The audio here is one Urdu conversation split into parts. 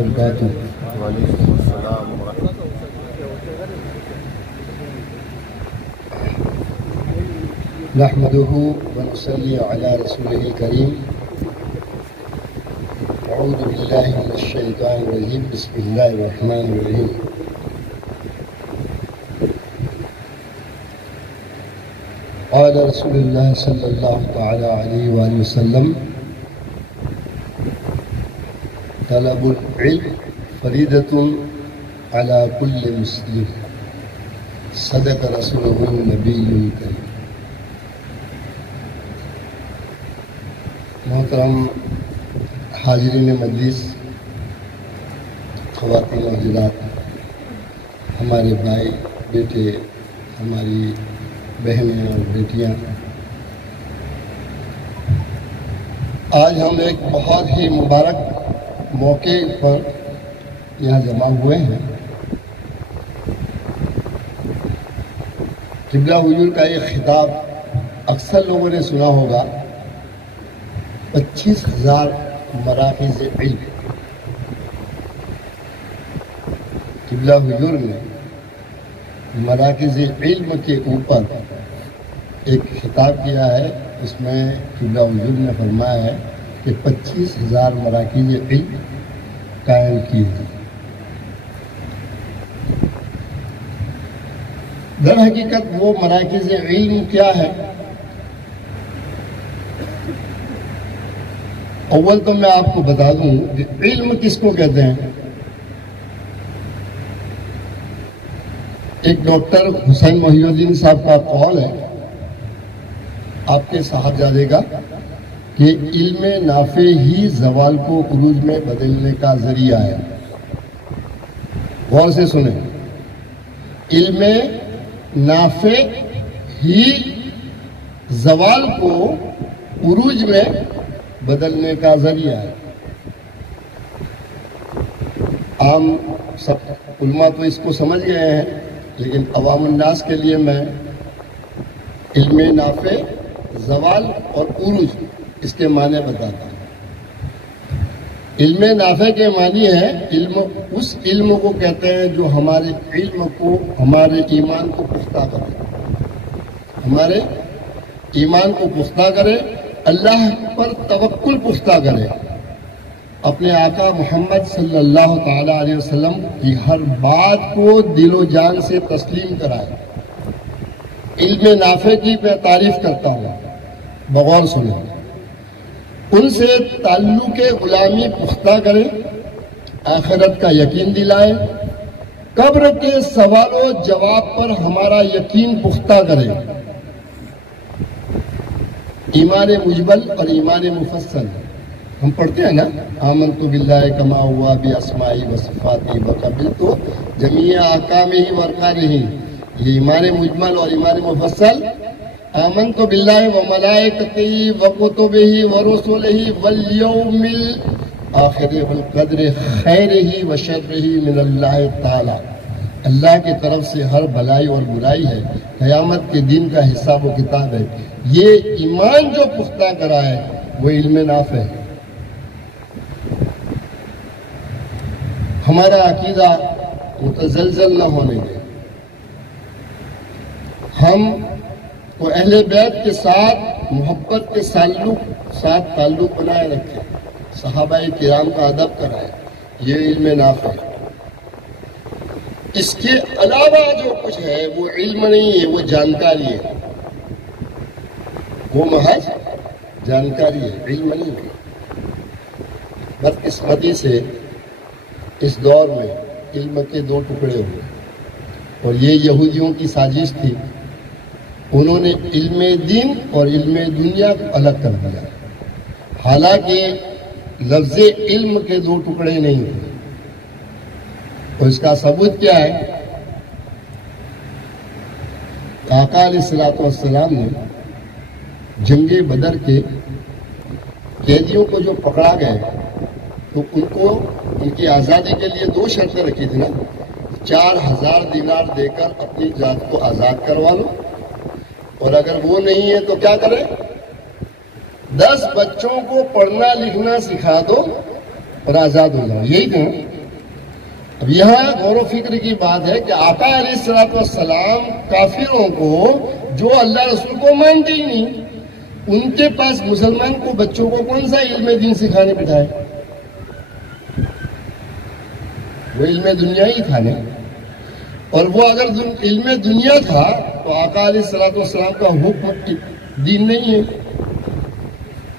وبرکاتہ. وعلیکم السلام ورحمۃ نحمده ونصلي على رسوله الكريم. أعوذ بالله من الشيطان الرجيم. بسم الله الرحمن الرحيم. قال رسول الله صلى الله تعالى عليه وآله وسلم: طلب العلم فريضة على كل مسلم. صدق رسوله النبي الكريم. محترم حاضرین مجلس، خواتین و حضرات، ہمارے بھائی بیٹے، ہماری بہنیں اور بیٹیاں، آج ہم ایک بہت ہی مبارک موقع پر یہاں جمع ہوئے ہیں. قبلہ حضور کا یہ خطاب اکثر لوگوں نے سنا ہوگا. 25,000 مراکز علم. قبلہ حضور نے مراکز علم کے اوپر ایک خطاب کیا ہے. اس میں قبلہ حضور نے فرمایا ہے کہ 25,000 مراکز علم قائم کیے ہیں. در حقیقت وہ مراکز علم کیا ہے؟ اول تو میں آپ کو بتا دوں کہ علم کس کو کہتے ہیں. ایک ڈاکٹر حسین محی الدین صاحب کا قول ہے آپ کے صاحبزادے کا کہ علم نافع ہی زوال کو عروج میں بدلنے کا ذریعہ ہے. غور سے سنیں، علم نافع ہی زوال کو عروج میں بدلنے کا ذریعہ ہے. عام سب علماء تو اس کو سمجھ گئے ہیں، لیکن عوام الناس کے لیے میں علم نافع، زوال اور عروج اس کے معنی بتاتا ہوں. علم نافع کے معنی ہے اس علم کو کہتے ہیں جو ہمارے علم کو، ہمارے ایمان کو پختہ کرے، ہمارے ایمان کو پختہ کرے، اللہ پر توکل پختہ کرے، اپنے آقا محمد صلی اللہ تعالی علیہ وسلم کی ہر بات کو دل و جان سے تسلیم کرائے. علم نافع کی میں تعریف کرتا ہوں، بغور سنیں. ان سے تعلق غلامی پختہ کرے، آخرت کا یقین دلائے، قبر کے سوال و جواب پر ہمارا یقین پختہ کرے. ایمان مجمل اور ایمان مفصل ہم پڑھتے ہیں نا، آمنت باللہ کما ہوا باسمائی و صفاتی وقبلت جمیع احکامہ و ارکانہ. یہ ایمان مجمل اور ایمان مفصل. آمنت باللہ و ملائکتہ و کتبہ و رسلہ والیوم الآخر والقدر خیرہ و شرہ من اللہ تعالی. اللہ کی طرف سے ہر بھلائی اور برائی ہے، قیامت کے دن کا حساب و کتاب ہے. یہ ایمان جو پختہ کرا ہے وہ علم نافع ہے. ہمارا عقیدہ متزلزل نہ ہونے دے. ہم کو اہل بیت کے ساتھ محبت کے ساتھ تعلق بنائے رکھیں، صحابہ کرام کا ادب کرائے. یہ علم نافع ہے. اس کے علاوہ جو کچھ ہے وہ علم نہیں ہے، وہ جانکاری ہے. وہ محض جانکاری ہے، علم نہیں ہے. بدقسمتی سے اس دور میں علم کے 2 ٹکڑے ہوئے، اور یہ یہودیوں کی سازش تھی. انہوں نے علم دین اور علم دنیا کو الگ کر دیا. حالانکہ لفظ علم کے 2 ٹکڑے نہیں تھے. اور اس کا ثبوت کیا ہے؟ آقا علیہ السلام نے جنگ بدر کے قیدیوں کو جو پکڑا گئے تو ان کو ان کی آزادی کے لیے 2 شرطیں رکھی تھی نا. 4,000 دینار دے کر اپنی ذات کو آزاد کروا لو، اور اگر وہ نہیں ہے تو کیا کریں؟ 10 بچوں کو پڑھنا لکھنا سکھا دو اور آزاد ہو جاؤ. یہی تھا. اب یہاں غور و فکر کی بات ہے کہ آقا علیہ الصلوۃ والسلام کافروں کو جو اللہ رسول کو مانتے ہی نہیں، ان کے پاس مسلمان کو بچوں کو کون سا علم دین سکھانے بٹھائے؟ وہ علم دنیا ہی تھا نا، اور وہ اگر علم دنیا تھا تو آقا علیہ الصلوۃ والسلام کا حکم دین نہیں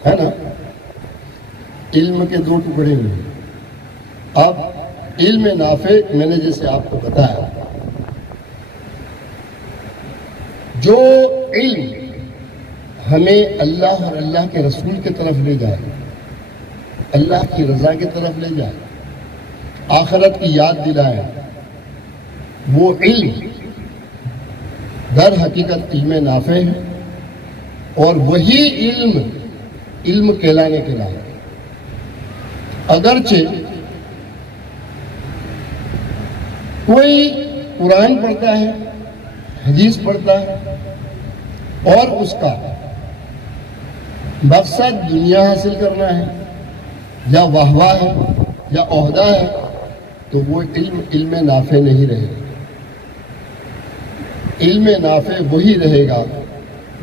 ہے نا؟ علم کے دو ٹکڑے ہیں۔ اب علم نافع میں نے جیسے آپ کو بتایا، جو علم ہمیں اللہ اور اللہ کے رسول کی طرف لے جائے، اللہ کی رضا کی طرف لے جائے، آخرت کی یاد دلائے، وہ علم در حقیقت علم نافع ہے، اور وہی علم کہلانے کے لائق۔ اگرچہ کوئی قرآن پڑھتا ہے، حدیث پڑھتا ہے، اور اس کا مقصد دنیا حاصل کرنا ہے یا واہواہ ہے یا عہدہ ہے، تو وہ علم نافع نہیں رہے گا۔ علم نافع وہی رہے گا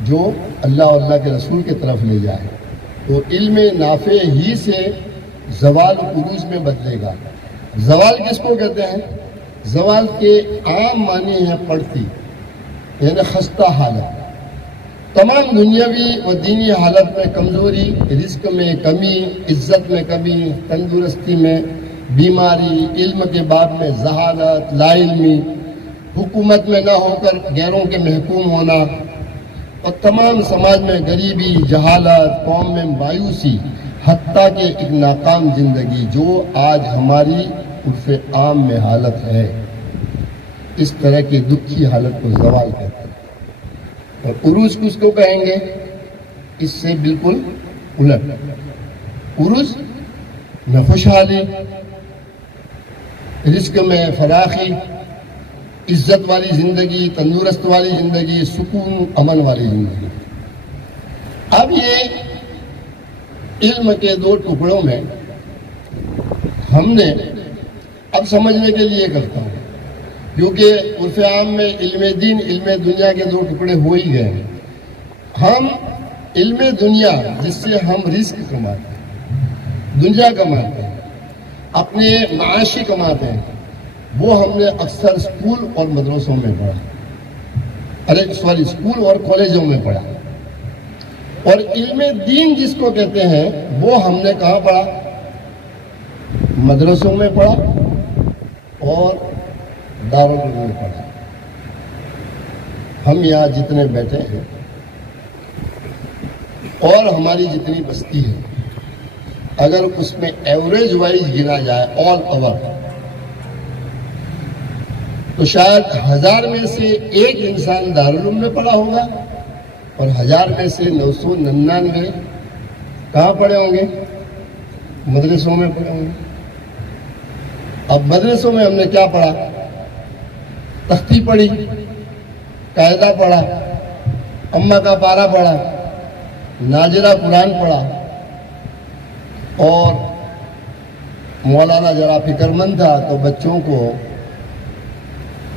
جو اللہ اور اللہ کے رسول کی طرف لے جائے۔ تو علم نافع ہی سے زوال عروج میں بدلے گا۔ زوال کس کو کہتے ہیں؟ زوال کے عام معنی ہے پڑتی، یعنی خستہ حالت، تمام دنیاوی و دینی حالت میں کمزوری، رزق میں کمی، عزت میں کمی، تندرستی میں بیماری، علم کے باب میں ذہانت، لا علمی، حکومت میں نہ ہو کر غیروں کے محکوم ہونا، اور تمام سماج میں غریبی، جہالت، قوم میں مایوسی، حتیٰ کہ ایک ناکام زندگی جو آج ہماری عرف عام میں حالت ہے۔ اس طرح کی دکھی حالت کو زوال کہتے ہیں۔ اور عروج کس کو کہیں گے؟ اس سے بالکل الٹ۔ عروج میں خوشحالی، رزق میں فراخی، عزت والی زندگی، تندرست والی زندگی، سکون امن والی زندگی۔ اب یہ علم کے دو ٹکڑوں میں ہم نے اب سمجھنے کے لیے کرتا ہوں، کیونکہ عرف عام میں علم دین علم دنیا کے دو ٹکڑے ہو ہی گئے۔ ہم علم دنیا جس سے ہم رزق کماتے ہیں، دنیا کماتے ہیں، اپنے معاشی کماتے ہیں، وہ ہم نے اکثر اسکول اور مدرسوں میں پڑھا، اسکول اور کالجوں میں پڑھا۔ اور علم دین جس کو کہتے ہیں وہ ہم نے کہاں پڑھا؟ مدرسوں میں پڑھا اور دارالعلوم میں پڑھا۔ ہم یہاں جتنے بیٹھے ہیں اور ہماری جتنی بستی ہے، اگر اس میں ایوریج وائز گنا جائے آل اوور، تو شاید 1000 میں سے ایک انسان دارالعلوم میں پڑھا ہوگا، اور 1000 میں سے 999 کہاں پڑھے ہوں گے؟ مدرسوں میں پڑھے ہوں گے۔ اب مدرسوں میں ہم نے کیا پڑھا؟ تختی پڑھی، قاعدہ پڑھا، اما کا پارا پڑھا، ناجرہ قرآن پڑھا، اور مولانا ذرا فکر مند تھا تو بچوں کو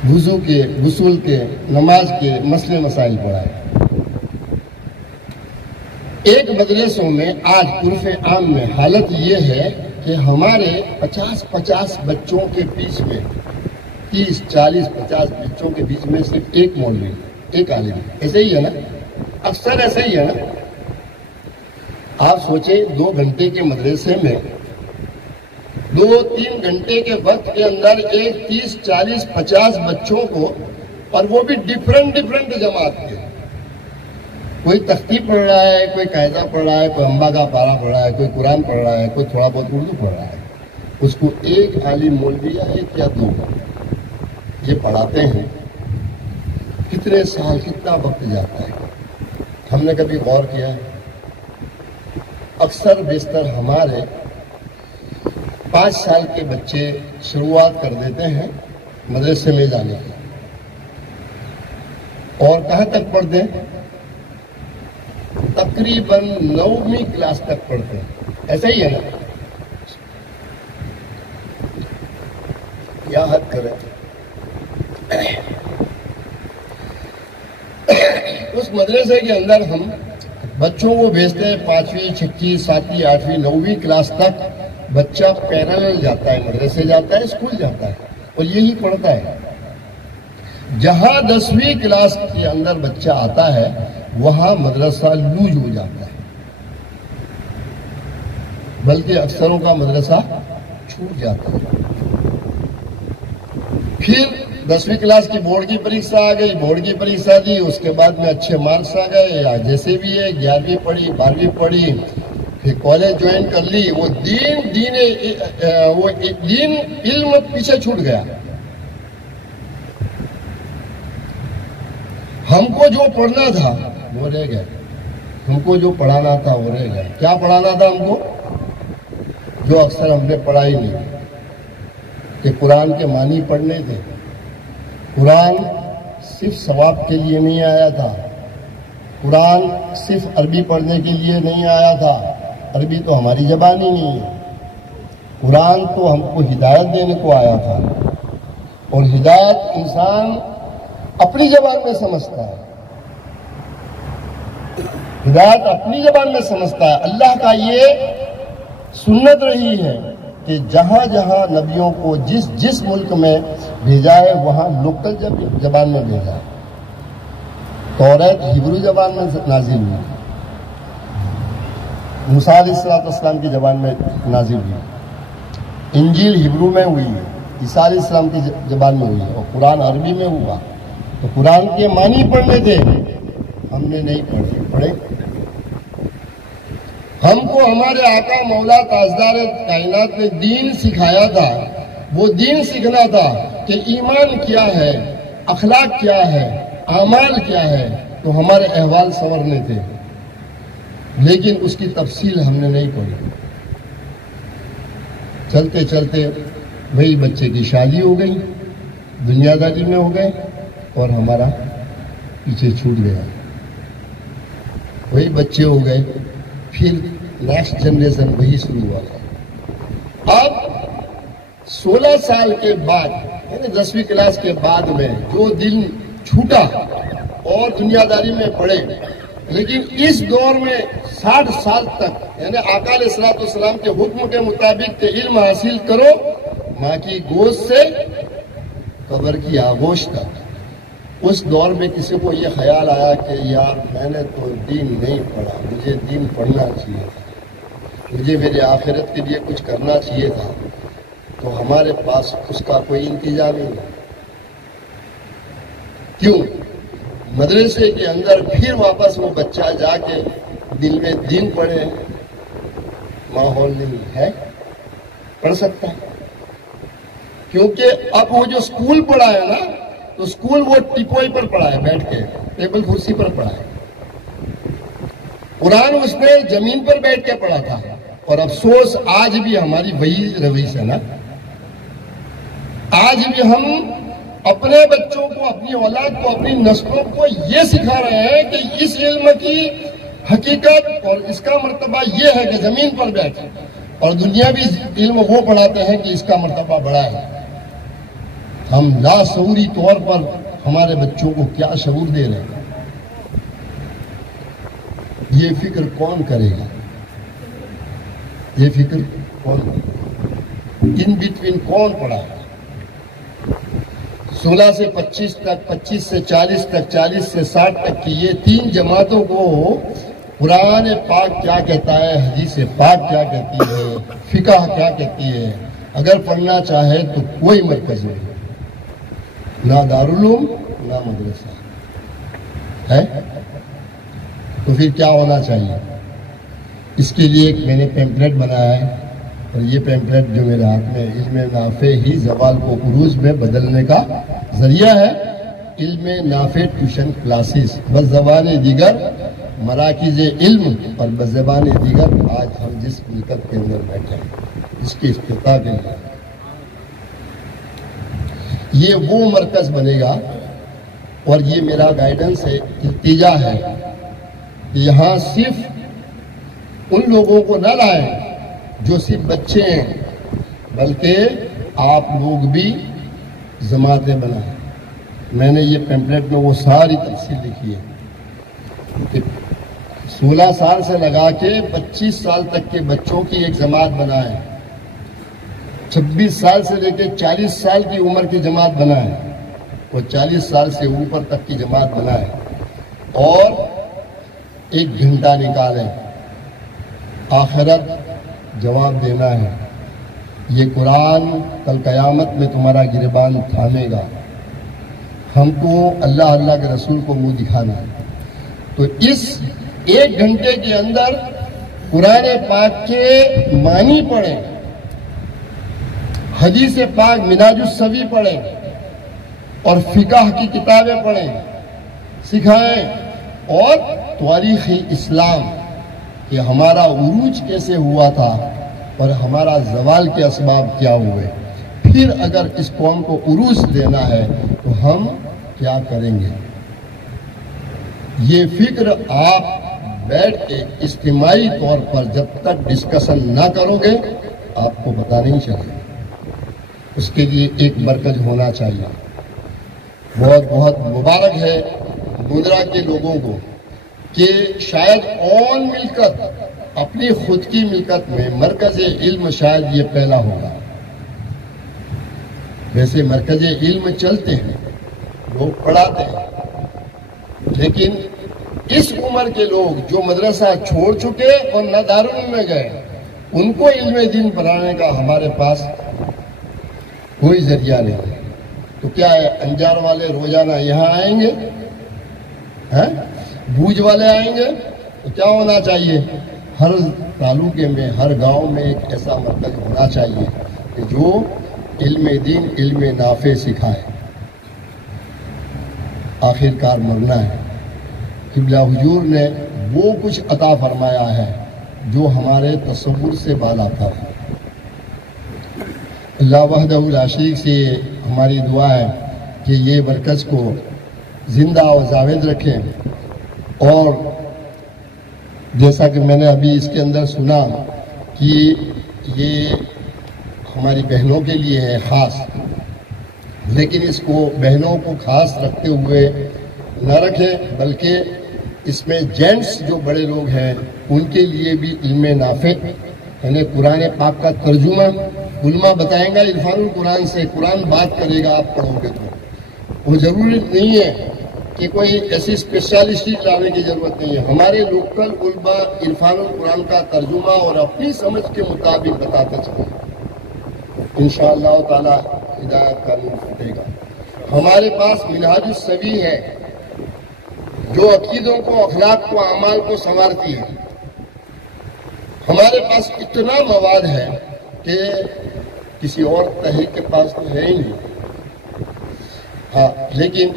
وضو کے، غسل کے، نماز کے مسئلے مسائل پڑھائے۔ ایک مدرسوں میں آج عرف عام میں حالت یہ ہے کہ ہمارے 50 بچوں کے بیچ میں، 30 40 50 بچوں کے بیچ میں صرف ایک مولوی، ایک عالم۔ ایسے ہی ہے نا؟ اکثر ایسے ہی ہے نا؟ آپ سوچیں 2 گھنٹے کے مدرسے میں 2-3 گھنٹے کے وقت کے اندر ایک 30 40 50 بچوں کو، اور وہ بھی ڈفرنٹ جماعت کے، کوئی تختی پڑھ رہا ہے، کوئی قاعدہ پڑھ رہا ہے، کوئی انبا کا پارا پڑھ رہا ہے، کوئی قرآن پڑھ رہا ہے، کوئی تھوڑا بہت اردو پڑھ رہا ہے، اس کو ایک عالم مولوی یا 1 یا 2 یہ پڑھاتے ہیں۔ کتنے سال، کتنا وقت جاتا ہے؟ ہم نے کبھی غور کیا ہے؟ اکثر بیشتر ہمارے 5 سال کے بچے شروعات کر دیتے ہیں مدرسے میں جانے کی، اور کہاں تک پڑھتے ہیں؟ تقریباً 9ویں کلاس تک پڑھتے ہیں۔ ایسا ہی ہے نا؟ کیا حد کریں. اس مدرسے کے اندر ہم بچوں کو بھیجتے ہیں 5ویں 6ویں 7ویں 8ویں 9ویں کلاس تک. بچہ پیرالل جاتا ہے, مدرسے جاتا ہے, اسکول جاتا ہے اور یہی پڑھتا ہے. جہاں 10ویں کلاس کے اندر بچہ آتا ہے وہاں مدرسہ لوج ہو جاتا ہے, بلکہ اکثروں کا مدرسہ چھوٹ جاتا ہے. پھر 10ویں کلاس کی بورڈ کی پریکشا آ گئی, بورڈ کی پریکشا دی, اس کے بعد میں اچھے مارکس آ گئے یا جیسے بھی ہے 11ویں پڑھی 12ویں پڑھی, پھر کالج جوائن کر لی. وہ دین علم پیچھے چھوٹ گیا. ہم کو جو پڑھنا تھا وہ رہ گیا, ہم کو جو پڑھانا تھا وہ رہ گیا. کیا پڑھانا تھا ہم کو؟ جو اکثر ہم نے پڑھا ہی نہیں, کہ قرآن کے معنی پڑھنے تھے. قرآن صرف ثواب کے لیے نہیں آیا تھا, قرآن صرف عربی پڑھنے کے لیے نہیں آیا تھا. عربی تو ہماری زبان ہی نہیں ہے. قرآن تو ہم کو ہدایت دینے کو آیا تھا, اور ہدایت انسان اپنی زبان میں سمجھتا ہے. ہدایت اپنی زبان میں سمجھتا ہے. اللہ کا یہ سنت رہی ہے کہ جہاں جہاں نبیوں کو جس ملک میں بھیجا ہے وہاں لوکل زبان میں بھیجا ہے. توریت ہبرو زبان میں نازل ہوئی, موسیٰ علیہ السلام کی زبان میں نازل ہوئی, انجیل ہبرو میں ہوئی, عیسیٰ علیہ السلام کی زبان میں ہوئی, اور قرآن عربی میں ہوا. تو قرآن کے معنی پڑھنے تھے, ہم نے نہیں پڑھے. ہم کو ہمارے آقا مولا تاجدار کائنات نے دین سکھایا تھا. وہ دین سیکھنا تھا کہ ایمان کیا ہے, اخلاق کیا ہے, اعمال کیا ہے, تو ہمارے احوال سنورنے تھے. لیکن اس کی تفصیل ہم نے نہیں پڑھی. چلتے چلتے وہی بچے کی شادی ہو گئی, دنیا داری میں ہو گئے, اور ہمارا پیچھے چھوٹ گیا. وہی بچے ہو گئے, پھر نیکسٹ جنریشن وہی شروع ہوا. اب 16 سال کے بعد یعنی 10ویں کلاس کے بعد میں جو دل چھوٹا اور دنیا داری میں پڑے, لیکن اس دور میں 60 سال تک یعنی آقا علیہ السلام کے حکم کے مطابق کہ علم حاصل کرو ماں کی گود سے قبر کی آغوش تک. اس دور میں کسی کو یہ خیال آیا کہ یار میں نے تو دین نہیں پڑھا, مجھے دین پڑھنا چاہیے تھا, مجھے میرے آخرت کے لیے کچھ کرنا چاہیے تھا, تو ہمارے پاس اس کا کوئی انتظام نہیں. کیوں؟ مدرسے کے اندر پھر واپس وہ بچہ جا کے دل میں دین پڑھے, ماحول نہیں ہے, پڑھ سکتا ہے. کیونکہ اب وہ جو اسکول پڑھا ہے نا, تو اسکول وہ ٹپوئی پر پڑھا ہے, بیٹھ کے ٹیبل کرسی پر پڑھا ہے. قرآن اس نے زمین پر بیٹھ کے پڑھا تھا. اور افسوس آج بھی ہماری وہی رویش ہے نا. آج بھی ہم اپنے بچوں کو, اپنی اولاد کو, اپنی نسلوں کو یہ سکھا رہے ہیں کہ اس علم کی حقیقت اور اس کا مرتبہ یہ ہے کہ زمین پر بیٹھے, اور دنیاوی علم وہ پڑھاتے ہیں کہ اس کا مرتبہ بڑا ہے. ہم لاشعوری طور پر ہمارے بچوں کو کیا شعور دے رہے ہیں؟ یہ فکر کون کرے گا؟ یہ فکر کون کرے گا؟ ان بٹوین کون پڑھا ہے؟ 16 سے 25 تک, 25 سے 40 تک, 40 سے 60 تک کی یہ 3 جماعتوں کو قرآن پاک کیا کہتا ہے, حدیث پاک کیا کہتی ہے, فقہ کیا کہتی ہے, اگر پڑھنا چاہے تو کوئی مرکز نہیں, نہ دارالعلوم نہ مدرسہ ہے. تو پھر کیا ہونا چاہیے؟ اس کے لیے ایک میں نے پیمپلیٹ بنایا ہے, اور یہ پیمپلیٹ جو میرے ہاتھ میں علم نافع ہی زوال کو عروج میں بدلنے کا ذریعہ ہے. علم نافع ٹیوشن کلاسز بزبان دیگر مراکز علم, اور بزبان دیگر آج ہم جس ملکت کے اندر بیٹھے ہیں اس کے افتتاح کے لیے یہ وہ مرکز بنے گا. اور یہ میرا گائیڈنس ہے, التجا ہے کہ یہاں صرف ان لوگوں کو نہ لائیں جو صرف بچے ہیں, بلکہ آپ لوگ بھی جماعتیں بنائیں. میں نے یہ پیمپلیٹ میں وہ ساری تفصیل لکھی ہے کہ 16 سال سے لگا کے 25 سال تک کے بچوں کی ایک جماعت بنائیں, 26 سال سے لے کے 40 سال کی عمر کی جماعت بنائیں, اور 40 سال سے اوپر تک کی جماعت بنائیں, اور 1 گھنٹہ نکالیں. آخرت جواب دینا ہے. یہ قرآن کل قیامت میں تمہارا گریبان تھامے گا. ہم کو اللہ اللہ کے رسول کو منہ دکھانا ہے. تو اس 1 گھنٹے کے اندر قرآن پاک کے معنی پڑھیں, حدیث پاک منہاج السوی پڑھیں, اور فقہ کی کتابیں پڑھیں, سکھائیں, اور تاریخ اسلام کہ ہمارا عروج کیسے ہوا تھا اور ہمارا زوال کے اسباب کیا ہوئے. پھر اگر اس قوم کو عروج دینا ہے تو ہم کیا کریں گے. یہ فکر آپ بیٹھ کے اجتماعی طور پر جب تک ڈسکشن نہ کرو گے آپ کو پتہ نہیں چلے. اس کے لیے ایک مرکز ہونا چاہیے. بہت بہت مبارک ہے گجرا کے لوگوں کو کہ شاید اون ملکت اپنی خود کی ملکت میں مرکز علم شاید یہ پہلا ہوگا. ویسے مرکز علم چلتے ہیں, لوگ پڑھاتے ہیں, لیکن اس عمر کے لوگ جو مدرسہ چھوڑ چکے اور نہ دارالعلوم میں گئے, ان کو علم دین پڑھانے کا ہمارے پاس کوئی ذریعہ نہیں. تو کیا ہے, انجار والے روزانہ یہاں آئیں گے, بوجھ والے آئیں گے, تو کیا ہونا چاہیے, ہر تعلقے میں ہر گاؤں میں ایک ایسا مرکز ہونا چاہیے کہ جو علم دین علم نافع سکھائے. آخر کار مرنا ہے. قبلہ حضور نے وہ کچھ عطا فرمایا ہے جو ہمارے تصور سے بالا تھا. اللہ وحدہ لا شریک سے ہماری دعا ہے کہ یہ مرکز کو زندہ اور جاوید رکھیں. اور جیسا کہ میں نے ابھی اس کے اندر سنا کہ یہ ہماری بہنوں کے لیے ہے خاص, لیکن اس کو بہنوں کو خاص رکھتے ہوئے نہ رکھیں, بلکہ اس میں جینٹس جو بڑے لوگ ہیں ان کے لیے بھی علم نافع, یعنی قرآن پاک کا ترجمہ علماء بتائیں گا عرفان القرآن سے, قرآن بات کرے گا, آپ پڑھو گے تو. وہ ضروری نہیں ہے کہ کوئی ایسی اسپیشلسٹی لانے کی ضرورت نہیں ہے. ہمارے لوکل علماء عرفان القرآن کا ترجمہ اور اپنی سمجھ کے مطابق بتاتے چلیں. انشاءاللہ تعالی ہدایت کا نور پھوٹے گا. ہمارے پاس منہاج السوی ہے جو عقیدوں کو, اخلاق کو, اعمال کو سنوارتی ہے. ہمارے پاس اتنا مواد ہے کہ کسی اور تحریک کے پاس تو ہے ہی نہیں. ہاں, لیکن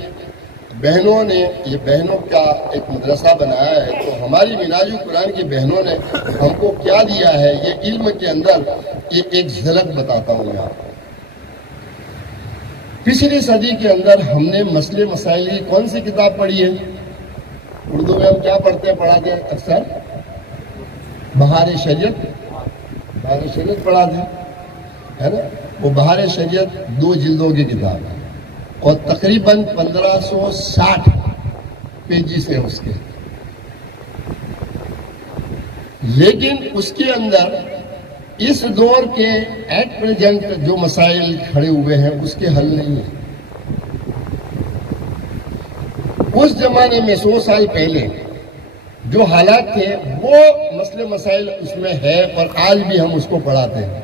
بہنوں نے, یہ بہنوں کا ایک مدرسہ بنایا ہے, تو ہماری منہاج القرآن کی بہنوں نے ہم کو کیا دیا ہے یہ علم کے اندر ایک جھلک بتاتا ہوں میں آپ کو. پچھلی صدی کے اندر ہم نے مسئلے مسائل کی کون سی کتاب پڑھی ہے؟ اردو میں ہم کیا پڑھتے ہیں, پڑھاتے ہیں اکثر بہار شریعت. بہار شریعت پڑھاتے ہیں, ہے نا. وہ بہار شریعت 2 جلدوں کی کتاب ہے اور تقریباً 1560 پیجز ہیں اس کے. لیکن اس کے اندر اس دور کے ایٹ پریزنٹ جو مسائل کھڑے ہوئے ہیں اس کے حل نہیں ہیں. اس زمانے میں 100 سال پہلے جو حالات تھے وہ مسئلے مسائل اس میں ہے, اور آج بھی ہم اس کو پڑھاتے ہیں.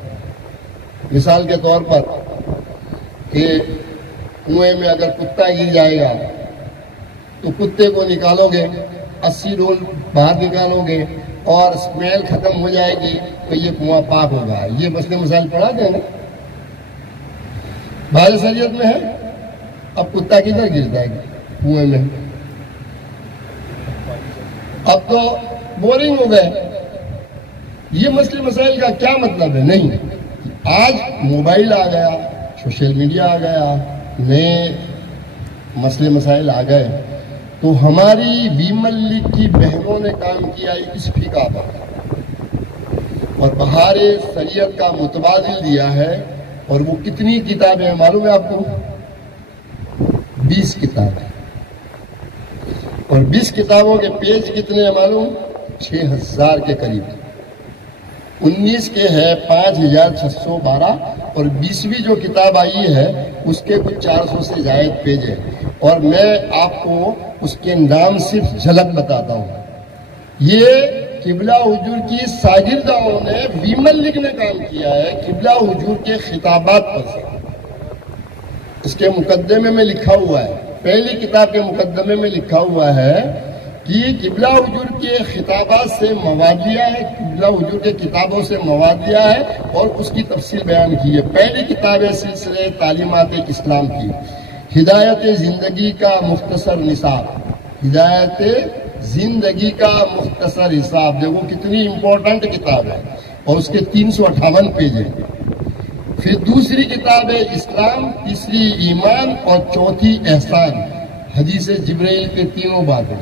مثال کے طور پر کہ کنویں میں اگر کتا گر جائے گا تو کتے کو نکالو گے, 80 ڈول باہر نکالو گے اور اسمیل ختم ہو جائے گی تو یہ کنواں پاک ہوگا. یہ مسئلے مسائل پڑھا دیں نا, بہار شریعت میں ہے. اب کتا کدھر گرتا ہے کنویں میں, اب تو بورنگ ہو گئے. یہ مسئلے مسائل کا کیا مطلب ہے؟ نہیں, آج موبائل آ گیا, سوشل میڈیا آ گیا, نئے مسئلے مسائل آ گئے, تو ہماری ویمن لیگ کی بہنوں نے کام کیا اس فقہ پر اور بہار شریعت کا متبادل دیا ہے. اور وہ کتنی کتابیں ہیں معلوم ہے آپ کو؟ 20 کتابیں، اور 20 کتابوں کے پیج کتنے ہیں معلوم؟ 6000 کے قریب، 19 کے ہے 5612، اور 20ویں جو کتاب آئی ہے اس کے کچھ 400 سے زائد پیج ہے، اور میں آپ کو اس کے نام صرف جھلک بتاتا ہوں۔ یہ قبلہ حضور کی شاگردوں نے ویمن لکھنے کام کیا ہے قبلہ حضور کے خطابات پر سے۔ اس کے مقدمے میں لکھا ہوا ہے، پہلی کتاب کے مقدمے میں لکھا ہوا ہے کہ قبلہ حضور کے خطابات سے مواد لیا ہے، قبلہ حضور کے کتابوں سے مواد لیا ہے اور اس کی تفصیل بیان کی ہے۔ پہلی کتاب ہے سلسلے تعلیمات اسلام کی، ہدایت زندگی کا مختصر نصاب، ہدایت زندگی کا مختصر حساب، دیکھو کتنی امپورٹنٹ کتاب ہے، اور اس کے 358 پیج ہیں۔ پھر دوسری کتاب ہے اسلام، تیسری ایمان اور چوتھی احسان، حدیث جبرائیل کے تینوں باتیں،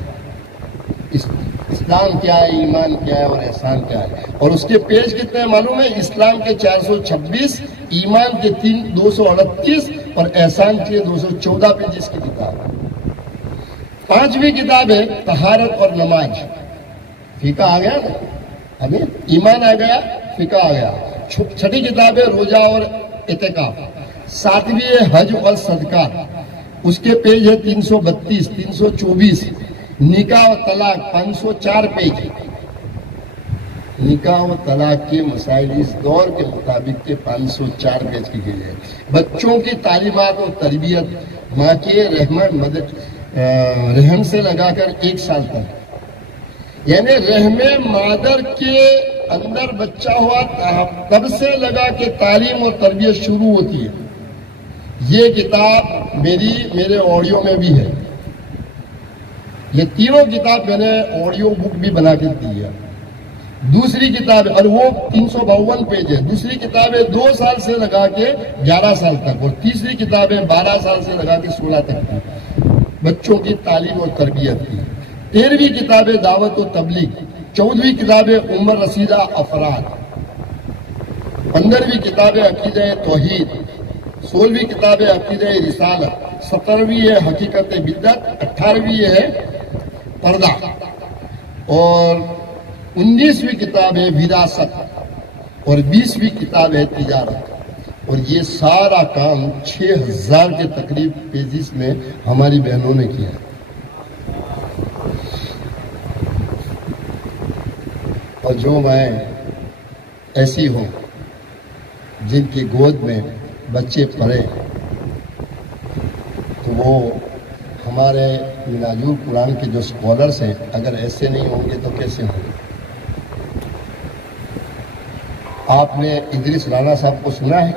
اسلام کیا ہے، ایمان کیا ہے اور احسان کیا ہے، اور اس کے پیج کتنے معلوم ہے؟ اسلام کے 426، ایمان کے 238 اور احسان کے 214 پیجز کی کتاب ہے۔ پانچویں کتاب ہے طہارت اور نماز، فقہ آ گیا نا، ابھی ایمان آ گیا، فقہ آ گیا۔ چھٹی کتاب ہے روزہ اور اعتکاف۔ ساتویں ہے حج اور صدقات، اس کے پیج ہے 332 324۔ نکاح و طلاق 504 پیج، نکاح و طلاق کے مسائل اس دور کے مطابق کے 504 پیج کی گئی ہے۔ بچوں کی تعلیمات اور تربیت، ماں کے رحم سے لگا کر 1 سال تک، یعنی رحم مادر کے اندر بچہ ہوا تب سے لگا کے تعلیم اور تربیت شروع ہوتی ہے۔ یہ کتاب میرے آڈیو میں بھی ہے، یہ تینوں کتاب میں نے آڈیو بک بھی بنا کے دی ہے۔ دوسری کتاب ہے، اور وہ 352 پیج ہے۔ دوسری کتاب ہے 2 سال سے لگا کے 11 سال تک، اور تیسری کتاب ہے 12 سال سے لگا کے 16 تک کی، بچوں کی تعلیم اور تربیت کی۔ 13ویں کتاب ہے دعوت و تبلیغ۔ 14ویں کتاب ہے عمر رسیدہ افراد۔ 15ویں کتاب ہے عقیدہ توحید۔ 16ویں کتاب ہے عقیدہ رسالت۔ 17ویں ہے حقیقت بدعت۔ 18ویں ہے پردہ، اور 19ویں کتاب ہے وراثت، اور 20ویں کتاب ہے تجارت۔ اور یہ سارا کام 6000 کے تقریب پیجز میں ہماری بہنوں نے کیا۔ اور جو میں ایسی ہوں جن کی گود میں بچے پڑے، تو وہ ہمارے مناجور قرآن کے جو اسکالرس ہیں، اگر ایسے نہیں ہوں گے تو کیسے ہوں گے؟ آپ نے ادریس رانا صاحب کو سنا ہے؟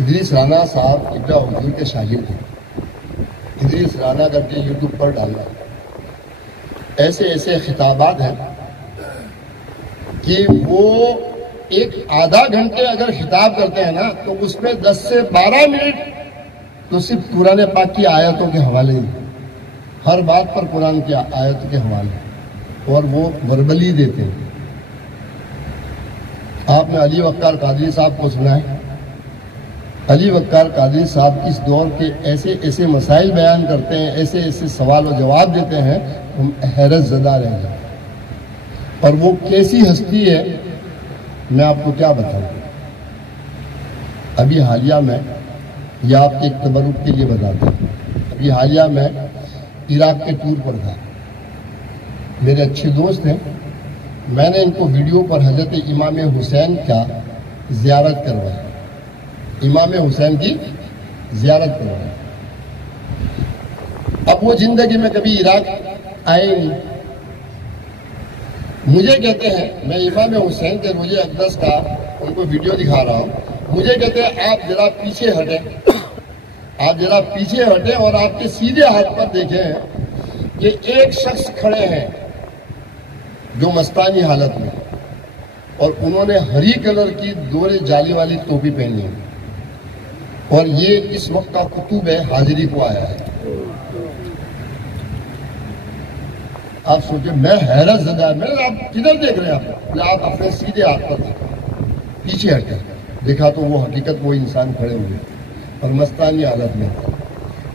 ادریس رانا صاحب قبلہ حضور کے شاگرد ہیں۔ ادریس رانا کر کے یوٹیوب پر ڈالنا، ایسے ایسے خطابات ہیں کہ وہ ایک آدھا گھنٹے اگر خطاب کرتے ہیں نا، تو اس میں 10 سے 12 منٹ تو صرف قرآن پاک کی آیتوں کے حوالے ہی، ہر بات پر قرآن کی آیتوں کے حوالے، اور وہ وربلی دیتے ہیں۔ آپ نے علی وقار قادری صاحب کو سنا ہے؟ علی وقار قادری صاحب اس دور کے ایسے ایسے مسائل بیان کرتے ہیں، ایسے ایسے سوال و جواب دیتے ہیں، ہم حیرت زدہ رہ جائیں۔ اور وہ کیسی ہستی ہے، میں آپ کو کیا بتاؤں۔ ابھی حالیہ میں، یہ آپ کے ایک تبرک کے لیے بتاتا ہوں، ابھی حالیہ میں عراق کے ٹور پر تھا، میرے اچھے دوست ہیں، میں نے ان کو ویڈیو پر حضرت امام حسین کا زیارت کروائی، امام حسین کی زیارت کروائی۔ اب وہ زندگی میں کبھی عراق آئے نہیں، مجھے کہتے ہیں، میں امام حسین کے روزے اقدس کا ان کو ویڈیو دکھا رہا ہوں، مجھے کہتے ہیں آپ ذرا پیچھے ہٹیں، آپ ذرا پیچھے ہٹیں اور آپ کے سیدھے ہاتھ پر دیکھیں کہ ایک شخص کھڑے ہیں جو مستانی حالت میں، اور انہوں نے ہری کلر کی دورے جالی والی ٹوپی پہنی ہے، اور یہ اس وقت کا کتب ہے، حاضری کو آیا ہے۔ آپ سوچیں، میں حیرت زدہ، میں آپ کدھر دیکھ رہے ہیں؟ آپ اپنے سیدھے ہاتھ پر دیکھیں، پیچھے ہٹے، دیکھا تو وہ حقیقت وہ انسان کھڑے ہوئے اور مستانی حالت میں تھا۔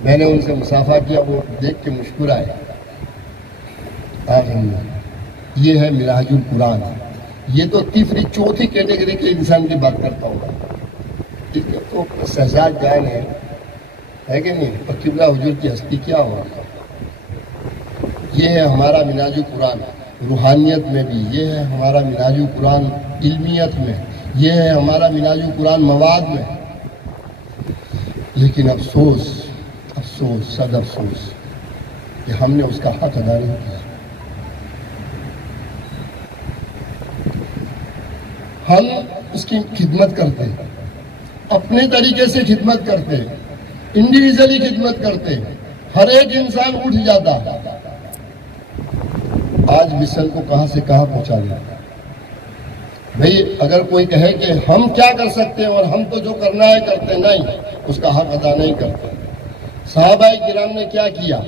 میں نے ان سے مصافحہ کیا، وہ دیکھ کے مسکرائے. یہ ہے منہاج القرآن. یہ تو تیسری چوتھی کیٹیگری کے انسان کی بات کرتا ہوں. ٹھیک ہے، تو شہزاد جان ہے کہ نہیں، اور قبلہ حضور کی ہستی کیا ہو. یہ ہے ہمارا منہاج القرآن روحانیت میں بھی، یہ ہے ہمارا منہاج القرآن علمیت میں، یہ ہے ہمارا منہاج القرآن مواد میں. لیکن افسوس افسوس صد افسوس کہ ہم نے اس کا حق ادا نہیں کیا. ہم اس کی خدمت کرتے ہیں، اپنے طریقے سے خدمت کرتے ہیں، انڈیویژلی خدمت کرتے ہیں. ہر ایک انسان اٹھ جاتا. آج مشن کو کہاں سے کہاں پہنچا دیا. بھئی اگر کوئی کہے کہ ہم کیا کر سکتے ہیں اور ہم تو جو کرنا ہے کرتے، نہیں، اس کا حق ادا نہیں کرتے. صحابہ کرام نے کیا کیا؟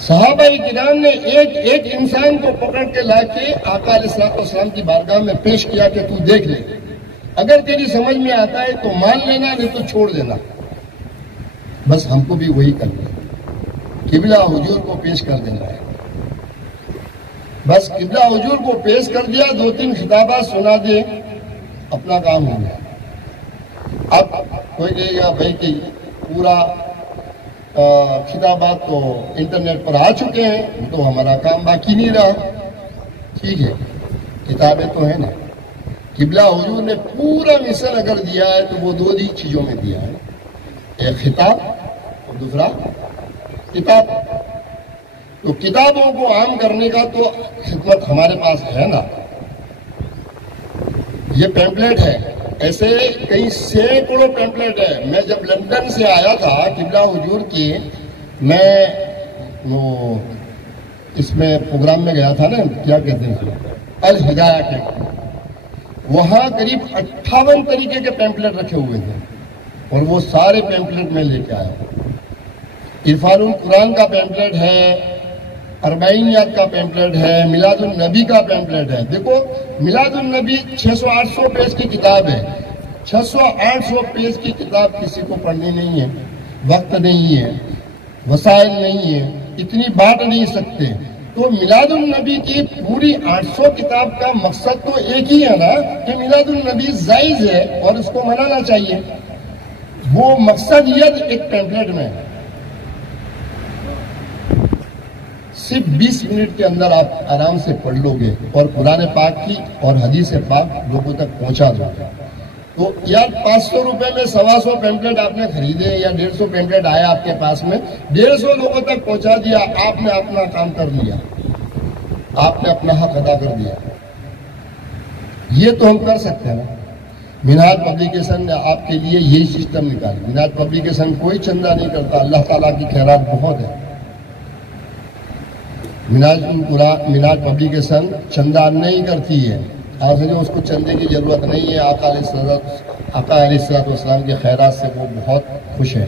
صحابہ کرام نے ایک ایک انسان کو پکڑ کے لا کے آقا علیہ السلام کی بارگاہ میں پیش کیا کہ تو دیکھ لے، اگر تیری سمجھ میں آتا ہے تو مان لینا، نہیں تو چھوڑ دینا. بس ہم کو بھی وہی کرنا ہے، قبلہ حضور کو پیش کر دینا ہے. بس قبلہ حضور کو پیش کر دیا، 2-3 خطابات سنا دے، اپنا کام ہو گیا. اب کوئی کہے گا بھائی کہ پورا خطابات تو انٹرنیٹ پر آ چکے ہیں، تو ہمارا کام باقی نہیں رہا. ٹھیک ہے، کتابیں تو ہیں نا. قبلہ حضور نے پورا مشن اگر دیا ہے تو وہ 2 ہی چیزوں میں دیا ہے، ایک خطاب اور دوسرا کتاب. تو کتابوں کو عام کرنے کا تو خدمت ہمارے پاس ہے نا. یہ پیمپلیٹ ہے، ایسے کئی سینکڑوں پیمپلیٹ ہے. میں جب لندن سے آیا تھا قبلہ حضور کی، میں وہ اس میں پروگرام میں گیا تھا نا، کیا کہتے ہیں، الہدایہ کے، وہاں قریب 58 طریقے کے پیمپلیٹ رکھے ہوئے تھے، اور وہ سارے پیمپلیٹ میں لے کے آیا. عرفان القرآن کا پیمپلیٹ ہے، اربعینیات کا پیمپلیٹ ہے، میلاد النبی کا پیمپلیٹ ہے. دیکھو میلاد النبی 600-800 پیج کی کتاب ہے. 600-800 پیج کی کتاب کسی کو پڑھنی نہیں ہے، وقت نہیں ہے، وسائل نہیں ہے، اتنی بانٹ نہیں سکتے. تو میلاد النبی کی پوری 800 کتاب کا مقصد تو ایک ہی ہے نا کہ میلاد النبی جائز ہے اور اس کو منانا چاہیے. وہ مقصد یہ ایک پیمپلیٹ میں ہے. صرف 20 منٹ کے اندر آپ آرام سے پڑھ لو گے اور قرآن پاک کی اور حدیث پاک لوگوں تک پہنچا دو گے. تو یار 500 روپے میں 125 پیمپلیٹ آپ نے خریدے یا 150 پیمپلیٹ آیا آپ کے پاس میں، 150 لوگوں تک پہنچا دیا. آپ نے اپنا کام کر لیا، آپ نے اپنا حق ادا کر دیا. یہ تو ہم کر سکتے ہیں نا. منہاج پبلیکیشن نے آپ کے لیے یہی سسٹم نکالی. منہاج پبلیکیشن کوئی چندہ نہیں کرتا، اللہ تعالیٰ کی خیرات بہت ہے. منہاج پبلیکیشن چندہ نہیں کرتی ہے. آج اس کو چندے کی ضرورت نہیں ہے. آقا علیہ السلام کے خیرات سے وہ بہت خوش ہے.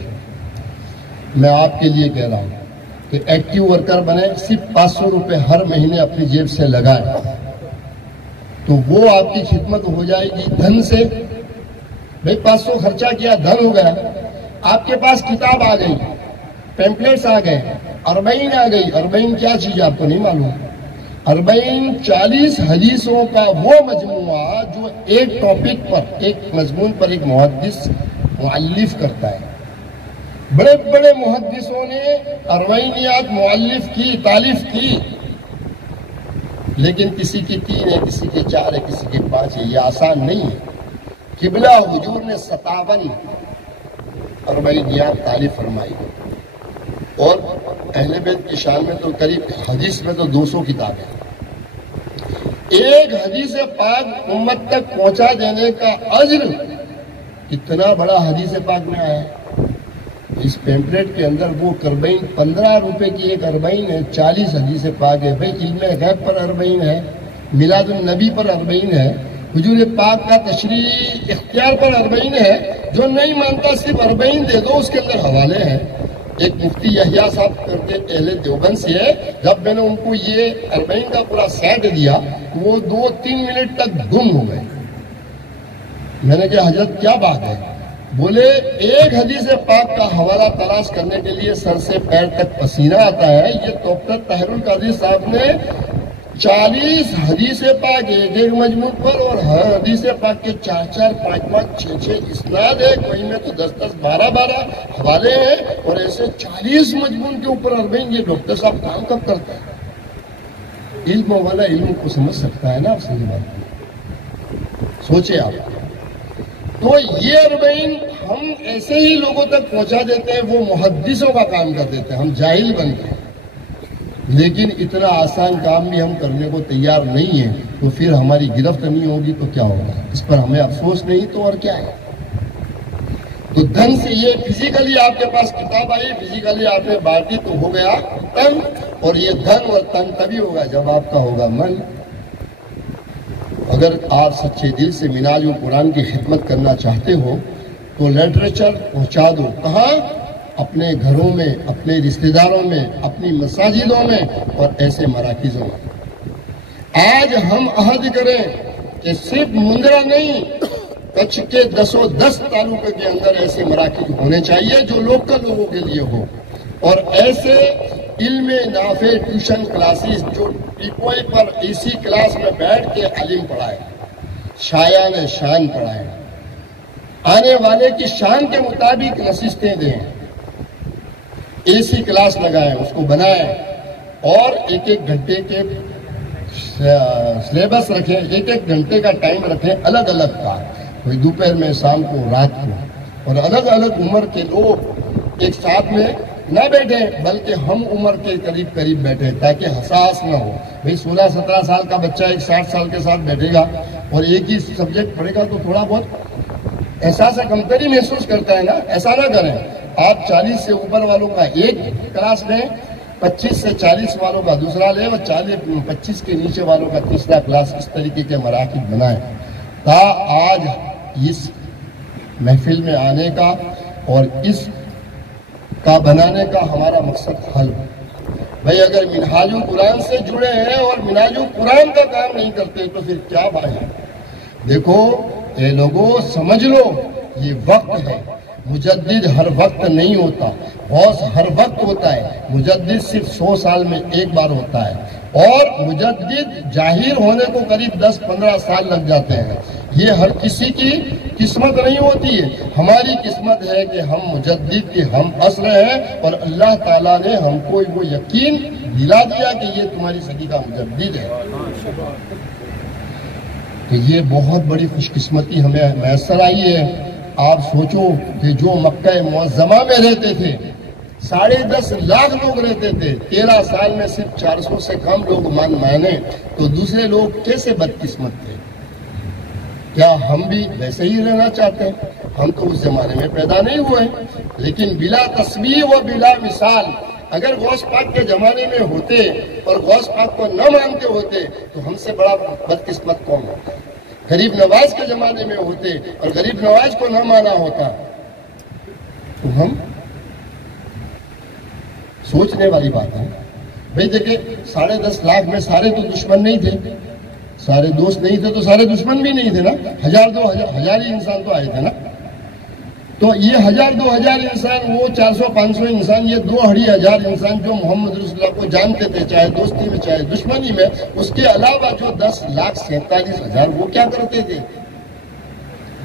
میں آپ کے لیے کہہ رہا ہوں کہ ایکٹیو ورکر بنے، صرف 500 روپے ہر مہینے اپنی جیب سے لگائیں تو وہ آپ کی خدمت ہو جائے گی دھن سے. بھائی 500 خرچہ کیا، دھن ہو گیا. آپ کے پاس کتاب آ گئی، پیمپلیٹس آ گئے، اربعین آ گئی. اربعین کیا چیز آپ کو نہیں معلوم. اربعین 40 حدیثوں کا وہ مجموعہ جو ایک ٹاپک پر، ایک مضمون پر ایک محدث مؤلف کرتا ہے. بڑے بڑے محدثوں نے اربعینیات مؤلف کی، تالیف کی، لیکن کسی کی 3 ہے، کسی کی 4 ہے، کسی کی 5 ہے. یہ آسان نہیں ہے. قبلہ حضور نے 57 اربعینیات تالیف فرمائی، اور اہل بیت کی شان میں تو قریب حدیث میں تو 200 کتابیں. ایک حدیث پاک امت تک پہنچا دینے کا اجر اتنا بڑا حدیث پاک میں آیا ہے. اس پیمپلیٹ کے اندر وہ اربعین 15 روپے کی ایک اربعین ہے، 40 حدیث پاک ہے. بھائی علم غیب پر اربعین ہے، میلاد النبی پر اربعین ہے، حضور پاک کا تشریح اختیار پر اربعین ہے. جو نہیں مانتا صرف اربعین دے دو، اس کے اندر حوالے ہیں. ایک مفتی یحییٰ صاحب کرتے اہل دیوبند سے ہے. جب میں نے ان کو یہ اربعین کا پورا سیٹ دیا وہ 2-3 منٹ تک گم ہو گئے. میں نے کہا حضرت کیا بات ہے؟ بولے ایک حدیث پاک کا حوالہ تلاش کرنے کے لیے سر سے پیر تک پسینہ آتا ہے. یہ ڈاکٹر طاہر القادری صاحب نے 40 حدیث پاک ایک مجموع پر اور ہر حدیث پاک کے 4 5 6 اسناد ہے. کوئی میں تو 10 12 حوالے ہیں اور ایسے 40 مجموع کے اوپر اربعین. یہ ڈاکٹر صاحب کام کب کرتا ہے؟ علم والا علم کو سمجھ سکتا ہے نا. آپ صحیح بات سوچے آپ. تو یہ اربعین ہم ایسے ہی لوگوں تک پہنچا دیتے ہیں. وہ محدثوں کا کام کر دیتے ہیں. ہم جاہل بنتے ہیں. لیکن اتنا آسان کام بھی ہم کرنے کو تیار نہیں ہیں. تو پھر ہماری گرفت نہیں ہوگی تو کیا ہوگا؟ اس پر ہمیں افسوس نہیں تو اور کیا ہے. تو دھن سے یہ فزیکلی آپ کے پاس کتاب آئی, فزیکلی آپ نے بانٹی تو ہو گیا تن. اور یہ دھن اور تن تبھی ہوگا جب آپ کا ہوگا من. اگر آپ سچے دل سے منہاج القرآن کی خدمت کرنا چاہتے ہو تو لٹریچر پہنچا دو. کہاں؟ اپنے گھروں میں, اپنے رشتہ داروں میں, اپنی مساجدوں میں اور ایسے مراکزوں میں. آج ہم عہد کریں کہ صرف مندرا نہیں, کچھ کے 10 تعلقے کے اندر ایسے مراکز ہونے چاہیے جو لوکل لوگوں کے لیے ہو. اور ایسے علم نافع ٹیوشن کلاسز جو ٹیپوئی پر اسی کلاس میں بیٹھ کے علم پڑھائے, شایان شان پڑھائے, آنے والے کی شان کے مطابق نصیحتیں دیں, ایسی کلاس لگائیں, اس کو بنائیں اور ایک گھنٹے کے سلیبس رکھیں, ایک گھنٹے کا ٹائم رکھیں الگ الگ کا. کوئی دوپہر میں, شام کو, رات کو. اور الگ الگ عمر کے لوگ ایک ساتھ میں نہ بیٹھے بلکہ ہم عمر کے قریب بیٹھے تاکہ حساس نہ ہو. بھئی 16-17 سال کا بچہ ایک 60 سال کے ساتھ بیٹھے گا اور ایک ہی سبجیکٹ پڑھے گا تو تھوڑا بہت احساس کمتری محسوس کرتا ہے نا. ایسا نہ کریں. آپ 40 سے اوپر والوں کا ایک کلاس لیں, 25 سے 40 والوں کا دوسرا لیں اور 25 کے نیچے والوں کا تیسرا کلاس. اس طریقے کے مراکز بنائیں تا آج اس محفل میں آنے کا اور اس کا بنانے کا ہمارا مقصد حل. بھئی اگر منہاج القرآن سے جڑے ہیں اور منہاج القرآن کا کام نہیں کرتے تو پھر کیا بات ہے؟ دیکھو اے لوگوں, سمجھ لو یہ وقت ہے. مجدد ہر وقت نہیں ہوتا, غوث ہر وقت ہوتا ہے. مجدد صرف 100 سال میں ایک بار ہوتا ہے اور مجدد ظاہر ہونے کو قریب 10-15 سال لگ جاتے ہیں. یہ ہر کسی کی قسمت نہیں ہوتی ہے. ہماری قسمت ہے کہ ہم مجدد کے ہم عصر ہیں اور اللہ تعالیٰ نے ہم کو وہ یقین دلا دیا کہ یہ تمہاری صدی کا مجدد ہے. تو یہ بہت بڑی خوش قسمتی ہمیں میسر آئی ہے. آپ سوچو کہ جو مکہ معظمہ میں رہتے تھے 10.5 لاکھ لوگ رہتے تھے, 13 سال میں صرف 400 سے کم لوگ مانے, تو دوسرے لوگ کیسے بدقسمت تھے؟ کیا ہم بھی ویسے ہی رہنا چاہتے ہیں؟ ہم تو اس زمانے میں پیدا نہیں ہوئے, لیکن بلا تصویر و بلا مثال اگر غوث پاک کے زمانے میں ہوتے اور غوث پاک کو نہ مانتے ہوتے تو ہم سے بڑا بدقسمت کون ہوتا؟ غریب نواز کے زمانے میں ہوتے اور غریب نواز کو نہ مانا ہوتا تو ہم سوچنے والی بات ہے. بھئی دیکھیں 10.5 لاکھ میں سارے تو دشمن نہیں تھے, سارے دوست نہیں تھے تو سارے دشمن بھی نہیں تھے نا. 1000 ہی انسان تو آئے تھے نا. تو یہ 1000-2000 انسان, وہ 400-500 انسان, یہ 2,500 انسان جو محمد رسول اللہ کو جانتے تھے, چاہے دوستی میں چاہے دشمنی میں. اس کے علاوہ جو 10,47,000 وہ کیا کرتے تھے؟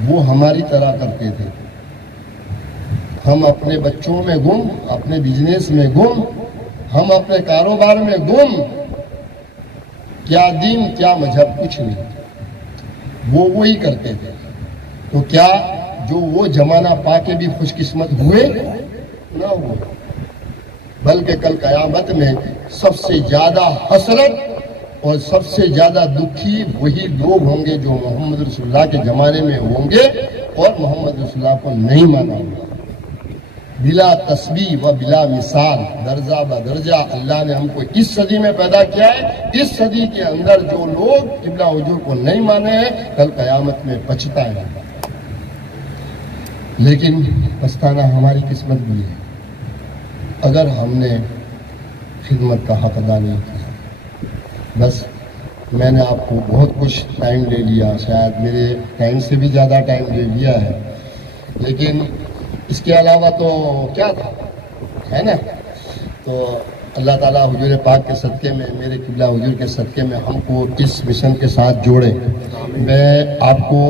وہ ہماری طرح کرتے تھے. ہم اپنے بچوں میں گم, اپنے بزنس میں گم, ہم اپنے کاروبار میں گم. کیا دین کیا مذہب, کچھ نہیں. وہ وہی کرتے تھے. تو کیا جو وہ زمانہ پا کے بھی خوش قسمت ہوئے نہ ہوئے, بلکہ کل قیامت میں سب سے زیادہ حسرت اور سب سے زیادہ دکھی وہی لوگ ہوں گے جو محمد رسول اللہ کے زمانے میں ہوں گے اور محمد رسول اللہ کو نہیں مانا ہوگا. بلا تسبیح و بلا مثال, درجہ بدرجہ اللہ نے ہم کو اس صدی میں پیدا کیا ہے. اس صدی کے اندر جو لوگ قبلہ حضور کو نہیں مانے ہیں کل قیامت میں پچھتائیں. لیکن پچھتانا ہماری قسمت بھی ہے اگر ہم نے خدمت کا حق ادا نہیں کیا. بس میں نے آپ کو بہت کچھ ٹائم لے لیا, شاید میرے ٹائم سے بھی زیادہ ٹائم لے لیا ہے, لیکن اس کے علاوہ تو کیا تھا، ہے نا؟ تو اللہ تعالیٰ حضور پاک کے صدقے میں، میرے قبلہ حضور کے صدقے میں ہم کو اس مشن کے ساتھ جوڑے۔ میں آپ کو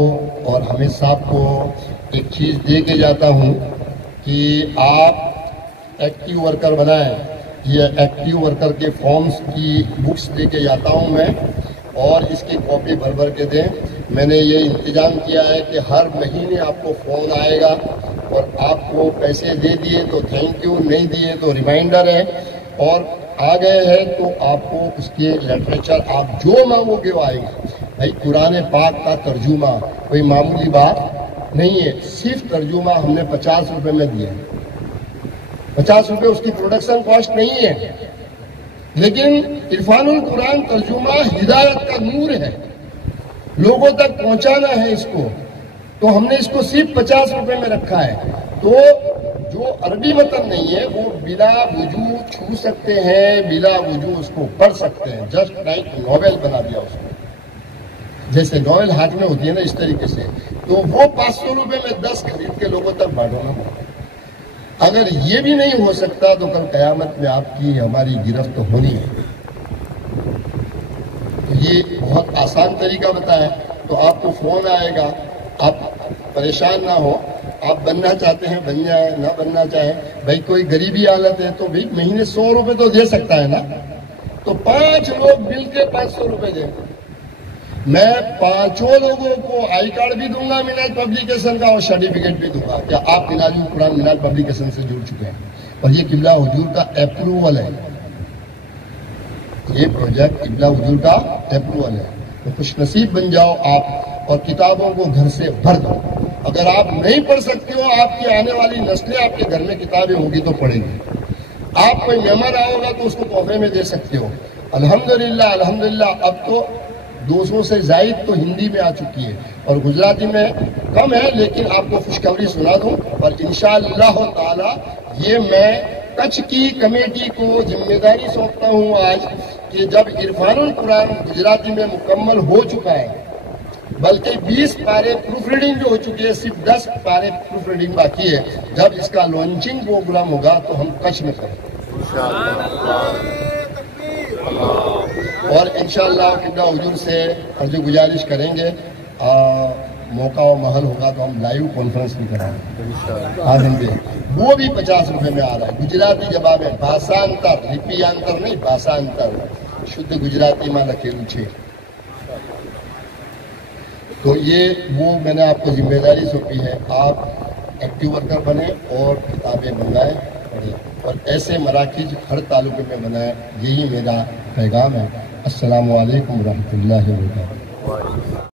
اور حمید صاحب کو ایک چیز دے کے جاتا ہوں کہ آپ ایکٹیو ورکر بنائیں۔ یہ ایکٹیو ورکر کے فارمز کی بکس دے کے جاتا ہوں میں، اور اس کی کاپی بھر کے دیں۔ میں نے یہ انتظام کیا ہے کہ ہر مہینے آپ کو فون آئے گا، اور آپ کو پیسے دے دیے تو تھینک یو، نہیں دیے تو ریمائنڈر ہے، اور آ گئے ہیں تو آپ کو اس کے لٹریچر آپ جو مانگو گے وہ آئے گا۔ بھائی قرآن پاک کا ترجمہ کوئی معمولی بات نہیں ہے، صرف ترجمہ ہم نے 50 روپے میں دیا، 50 روپے اس کی پروڈکشن کاسٹ نہیں ہے، لیکن عرفان القرآن ترجمہ ہدایت کا نور ہے، لوگوں تک پہنچانا ہے اس کو، تو ہم نے اس کو صرف 50 روپے میں رکھا ہے۔ تو جو عربی متن نہیں ہے وہ بلا وجود چھو سکتے ہیں، بلا وجود اس کو پڑھ سکتے ہیں، جسٹ لائک ناول بنا دیا اس کو، جیسے ناول ہاتھ میں ہوتی ہے نا اس طریقے سے۔ تو وہ 500 روپے میں 10 خرید کے لوگوں تک بانٹنا ہوگا۔ اگر یہ بھی نہیں ہو سکتا تو کل قیامت میں آپ کی ہماری گرفت ہونی ہے۔ تو یہ بہت آسان طریقہ بتایا، تو آپ کو فون آئے گا، آپ پریشان نہ ہو، آپ بننا چاہتے ہیں بن جائیں، نہ بننا چاہیں، بھائی کوئی غریبی حالت ہے تو بھی مہینے 100 روپے تو دے سکتا ہے نا، تو 5 لوگ مل کے 500 روپے دیں۔ میں 5 لوگوں کو آئی کارڈ بھی دوں گا مناج پبلیکیشن کا، اور سرٹیفکیٹ بھی دوں گا کہ آپ مناج القرآن مناج پبلیکیشن سے جڑ چکے ہیں، اور یہ قبلہ حضور کا اپروول ہے، یہ پروجیکٹ قبلہ حضور کا اپروول ہے۔ تو خوش نصیب بن جاؤ آپ، اور کتابوں کو گھر سے بھر دو۔ اگر آپ نہیں پڑھ سکتے ہو، آپ کی آنے والی نسلیں آپ کے گھر میں کتابیں ہوں گی تو پڑھیں گی۔ آپ کوئی مہمان آؤ گا تو اس کو تحفے میں دے سکتے ہو۔ الحمدللہ اب تو 200 سے زائد تو ہندی میں آ چکی ہے، اور گجراتی میں کم ہے، لیکن آپ کو خوشخبری سنا دوں، اور انشاءاللہ تعالی یہ میں کچھ کی کمیٹی کو ذمہ داری سونپتا ہوں آج، کہ جب عرفان القرآن گجراتی میں مکمل ہو چکا ہے، بلکہ 20 پارے پروف ریڈنگ جو ہو چکی ہے، صرف 10 پارے پروف ریڈنگ باقی ہے، جب اس کا لانچنگ پروگرام ہوگا تو ہم کچھ میں کریں گے، اور انشاءاللہ قبلہ حضور سے عرض گزارش کریں گے، موقع و محل ہوگا تو ہم لائیو کانفرنس بھی کرائیں گے، وہ بھی 50 روپے میں آ رہا ہے۔ گجراتی جواب ہے، بھاشانتر، لپیانتر نہیں، بھاشانتر، شدھ گجراتی میں لکھیلو چھے۔ تو یہ وہ میں نے آپ کو ذمہ داری سونپی ہے، آپ ایکٹیو ورکر بنیں اور کتابیں منگائیں پڑھیں، اور ایسے مراکز ہر تعلقے میں بنائیں، یہی میرا پیغام ہے۔ السلام علیکم ورحمۃ اللہ وبرکاتہ۔